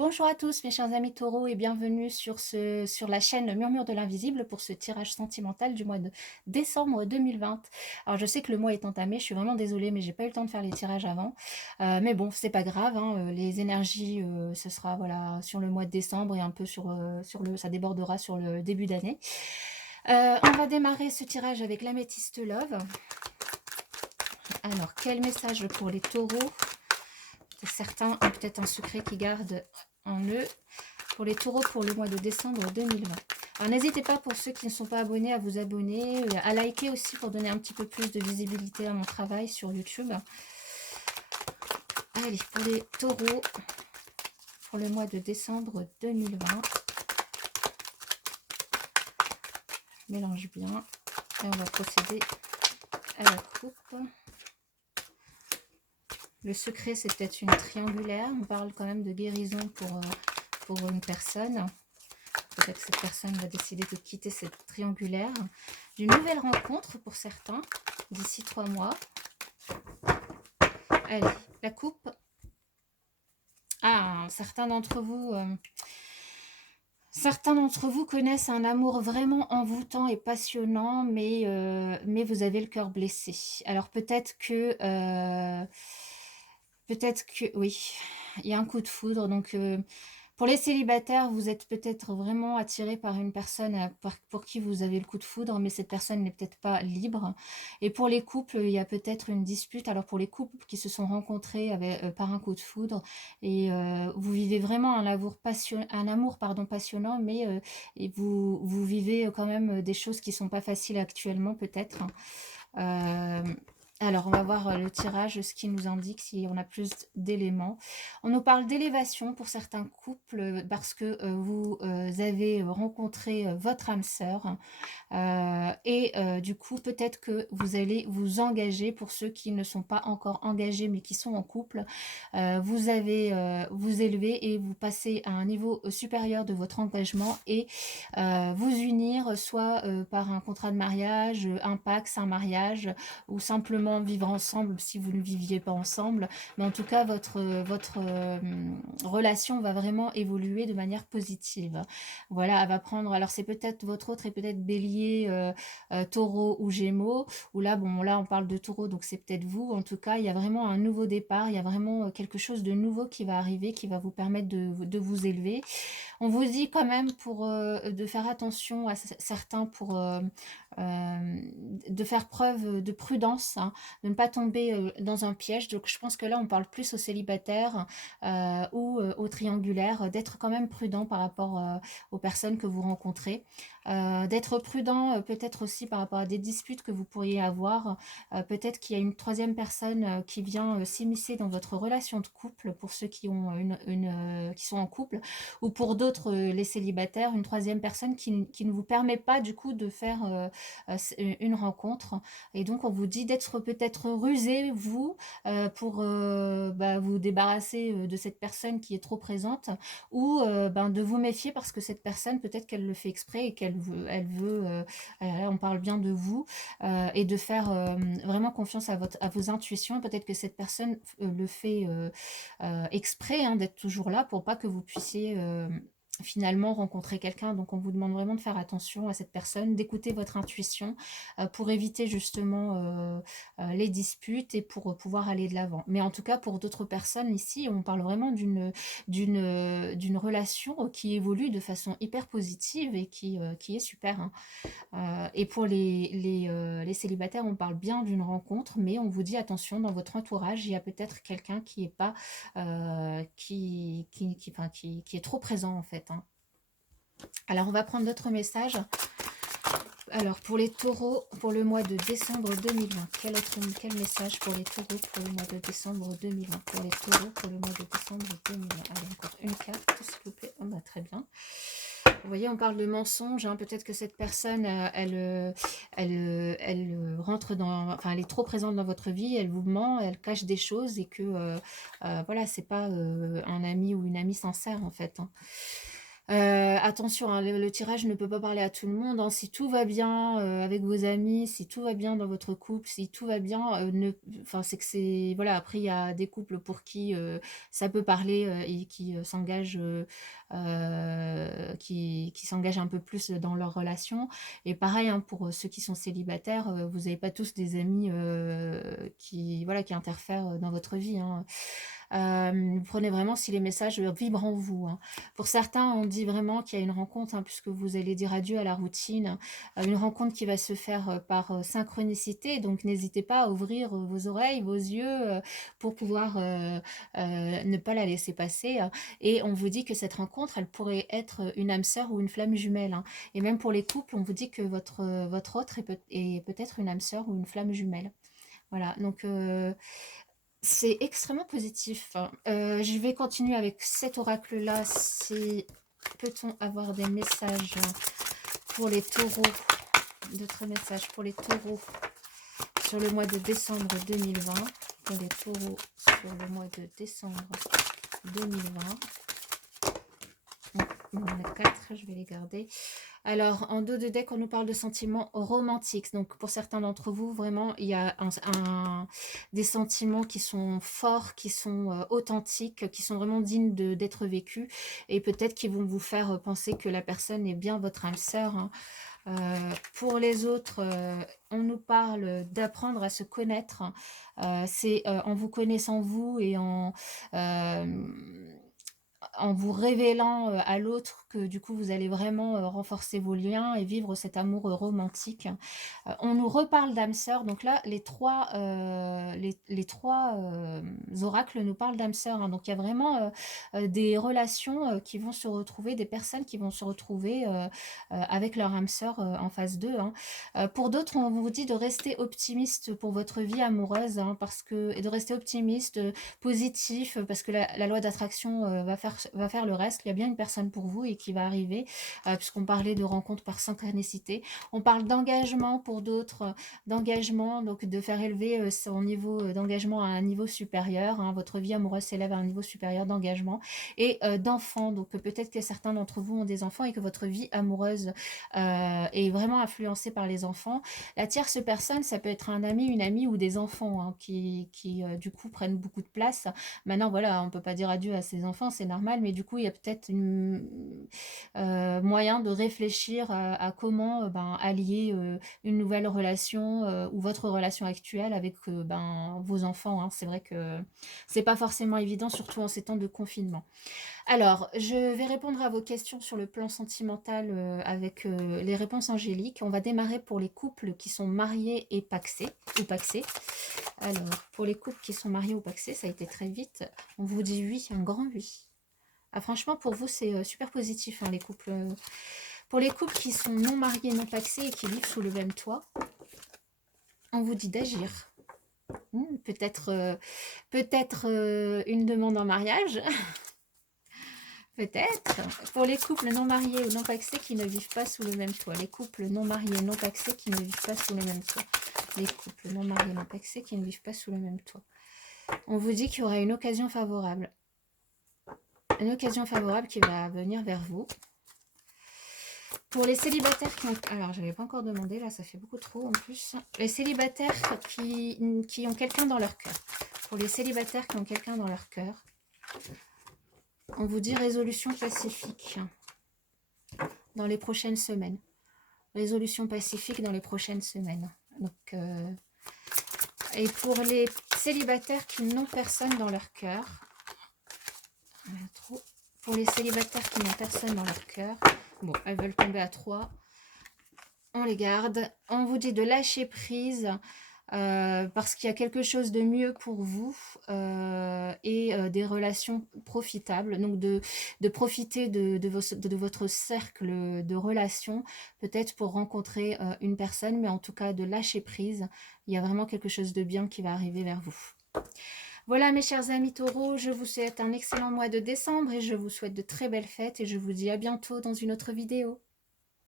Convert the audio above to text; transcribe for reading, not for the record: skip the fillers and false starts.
Bonjour à tous mes chers amis taureaux et bienvenue sur la chaîne Murmure de l'Invisible pour ce tirage sentimental du mois de décembre 2020. Alors je sais que le mois est entamé, je suis vraiment désolée mais j'ai pas eu le temps de faire les tirages avant. Mais bon, c'est pas grave, hein, les énergies, ce sera voilà, sur le mois de décembre et un peu ça débordera sur le début d'année. On va démarrer ce tirage avec l'améthyste Love. Alors, quel message pour les taureaux? Certains ont peut-être un secret qu'ils gardent en eux. Pour les taureaux pour le mois de décembre 2020. Alors n'hésitez pas pour ceux qui ne sont pas abonnés à vous abonner, à liker aussi pour donner un petit peu plus de visibilité à mon travail sur YouTube. Allez, pour les taureaux pour le mois de décembre 2020. Je mélange bien et on va procéder à la coupe. Le secret, c'est peut-être une triangulaire. On parle quand même de guérison pour une personne. Peut-être que cette personne va décider de quitter cette triangulaire. D'une nouvelle rencontre pour certains, d'ici 3 mois. Allez, la coupe. Ah, certains d'entre vous connaissent un amour vraiment envoûtant et passionnant, mais vous avez le cœur blessé. Alors peut-être que, oui, il y a un coup de foudre, donc pour les célibataires, vous êtes peut-être vraiment attiré par une personne pour qui vous avez le coup de foudre, mais cette personne n'est peut-être pas libre. Et pour les couples, il y a peut-être une dispute. Alors pour les couples qui se sont rencontrés par un coup de foudre, et vous vivez vraiment un amour passionnant, mais et vous vivez quand même des choses qui sont pas faciles actuellement peut-être. Alors, on va voir le tirage, ce qui nous indique si on a plus d'éléments. On nous parle d'élévation pour certains couples parce que vous avez rencontré votre âme sœur. Du coup, peut-être que vous allez vous engager pour ceux qui ne sont pas encore engagés mais qui sont en couple. Vous avez vous élever et vous passer à un niveau supérieur de votre engagement et vous unir soit par un contrat de mariage, un pax, un mariage ou simplement vivre ensemble si vous ne viviez pas ensemble. Mais en tout cas, votre relation va vraiment évoluer de manière positive. Voilà, elle va prendre, alors c'est peut-être votre autre et peut-être bélier, taureau ou gémeaux, ou là, bon, là on parle de taureau, donc c'est peut-être vous. En tout cas, il y a vraiment un nouveau départ, il y a vraiment quelque chose de nouveau qui va arriver, qui va vous permettre de vous élever. On vous dit quand même de faire attention à certains de faire preuve de prudence, hein, de ne pas tomber dans un piège. Donc je pense que là on parle plus aux célibataires ou aux triangulaires, d'être quand même prudent par rapport aux personnes que vous rencontrez, d'être prudent peut-être aussi par rapport à des disputes que vous pourriez avoir. Peut-être qu'il y a une troisième personne qui vient s'immiscer dans votre relation de couple pour ceux qui ont qui sont en couple, ou pour d'autres, les célibataires, une troisième personne qui ne vous permet pas du coup de faire une rencontre. Et donc on vous dit d'être peut-être rusé, vous, pour vous débarrasser de cette personne qui est trop présente, ou de vous méfier parce que cette personne, peut-être qu'elle le fait exprès et elle veut on parle bien de vous, et de faire vraiment confiance à vos intuitions. Peut-être que cette personne le fait exprès, hein, d'être toujours là pour pas que vous puissiez finalement rencontrer quelqu'un. Donc on vous demande vraiment de faire attention à cette personne, d'écouter votre intuition pour éviter justement les disputes et pour pouvoir aller de l'avant. Mais en tout cas, pour d'autres personnes ici, on parle vraiment d'une relation qui évolue de façon hyper positive et qui est super, hein. Et pour les célibataires, on parle bien d'une rencontre, mais on vous dit attention, dans votre entourage, il y a peut-être quelqu'un qui est pas, qui est trop présent en fait, hein. Alors, on va prendre d'autres messages. Alors, pour les taureaux, pour le mois de décembre 2020, quel message pour les taureaux pour le mois de décembre 2020? Pour les taureaux, pour le mois de décembre 2020. Allez, encore une carte, s'il vous plaît. Oh, très bien. Vous voyez, on parle de mensonge, hein. Peut-être que cette personne, elle rentre dans... Enfin, elle est trop présente dans votre vie, elle vous ment, elle cache des choses et que, voilà, c'est pas un ami ou une amie sincère, en fait, hein. Attention, hein, le tirage ne peut pas parler à tout le monde, hein. Si tout va bien, avec vos amis, si tout va bien dans votre couple, si tout va bien, ne enfin, c'est que c'est voilà, après il y a des couples pour qui, ça peut parler, et qui, qui s'engagent un peu plus dans leur relation et pareil, hein, pour, ceux qui sont célibataires, vous avez pas tous des amis, qui voilà, qui interfèrent, dans votre vie, hein. Vous prenez vraiment si les messages vibrent en vous, hein. Pour certains, on dit vraiment qu'il y a une rencontre, hein, puisque vous allez dire adieu à la routine, une rencontre qui va se faire par synchronicité. Donc, n'hésitez pas à ouvrir vos oreilles, vos yeux, pour pouvoir ne pas la laisser passer, hein. Et on vous dit que cette rencontre, elle pourrait être une âme sœur ou une flamme jumelle, hein. Et même pour les couples, on vous dit que votre autre est peut-être une âme sœur ou une flamme jumelle. Voilà, donc c'est extrêmement positif, hein. Je vais continuer avec cet oracle-là. C'est peut-on avoir des messages pour les taureaux, d'autres messages pour les taureaux sur le mois de décembre 2020, pour les taureaux sur le mois de décembre 2020. Il y en a 4, je vais les garder. Alors, en dos de deck, on nous parle de sentiments romantiques. Donc, pour certains d'entre vous, vraiment, il y a des sentiments qui sont forts, qui sont authentiques, qui sont vraiment dignes d'être vécus. Et peut-être qui vont vous faire penser que la personne est bien votre âme sœur, hein. Pour les autres, on nous parle d'apprendre à se connaître. C'est en vous connaissant vous et en vous révélant à l'autre que du coup vous allez vraiment renforcer vos liens et vivre cet amour romantique. On nous reparle d'âme sœur, donc là les trois oracles nous parlent d'âme sœur, hein. Donc il y a vraiment des relations qui vont se retrouver, des personnes qui vont se retrouver avec leur âme sœur en phase 2, hein. Pour d'autres, on vous dit de rester optimiste pour votre vie amoureuse, hein, et de rester optimiste, positif, parce que la loi d'attraction va faire le reste. Il y a bien une personne pour vous et qui va arriver, puisqu'on parlait de rencontres par synchronicité. On parle d'engagement pour d'autres, d'engagement, donc de faire élever son niveau d'engagement à un niveau supérieur, hein. Votre vie amoureuse s'élève à un niveau supérieur d'engagement et d'enfants. Donc peut-être que certains d'entre vous ont des enfants et que votre vie amoureuse est vraiment influencée par les enfants. La tierce personne, ça peut être un ami, une amie ou des enfants, hein, qui du coup prennent beaucoup de place. Maintenant, voilà, on peut pas dire adieu à ses enfants, c'est normal, mais du coup, il y a peut-être moyen de réfléchir à comment allier une nouvelle relation ou votre relation actuelle avec vos enfants, hein. C'est vrai que c'est pas forcément évident, surtout en ces temps de confinement. Alors, je vais répondre à vos questions sur le plan sentimental avec les réponses angéliques. On va démarrer pour les couples qui sont mariés et pacsés, ou pacsés. Alors, pour les couples qui sont mariés ou pacsés, ça a été très vite. On vous dit oui, un grand oui. Ah, franchement, pour vous, c'est super positif, hein, les couples. Pour les couples qui sont non mariés, non pacsés et qui vivent sous le même toit, on vous dit d'agir. Peut-être une demande en mariage. Peut-être. Pour les couples non mariés ou non pacsés qui ne vivent pas sous le même toit. Les couples non mariés, non pacsés qui ne vivent pas sous le même toit. Les couples non mariés, non pacsés qui ne vivent pas sous le même toit. On vous dit qu'il y aura une occasion favorable. Une occasion favorable qui va venir vers vous. Pour les célibataires qui ont... Alors, je n'avais pas encore demandé, là, ça fait beaucoup trop en plus. Les célibataires qui ont quelqu'un dans leur cœur. Pour les célibataires qui ont quelqu'un dans leur cœur, on vous dit résolution pacifique dans les prochaines semaines. Résolution pacifique dans les prochaines semaines. Donc, et pour les célibataires qui n'ont personne dans leur cœur, pour les célibataires qui n'ont personne dans leur cœur, bon, elles veulent tomber à 3, on les garde. On vous dit de lâcher prise parce qu'il y a quelque chose de mieux pour vous et des relations profitables. Donc de profiter de votre cercle de relations, peut-être pour rencontrer une personne, mais en tout cas de lâcher prise. Il y a vraiment quelque chose de bien qui va arriver vers vous. Voilà mes chers amis taureaux, je vous souhaite un excellent mois de décembre et je vous souhaite de très belles fêtes et je vous dis à bientôt dans une autre vidéo.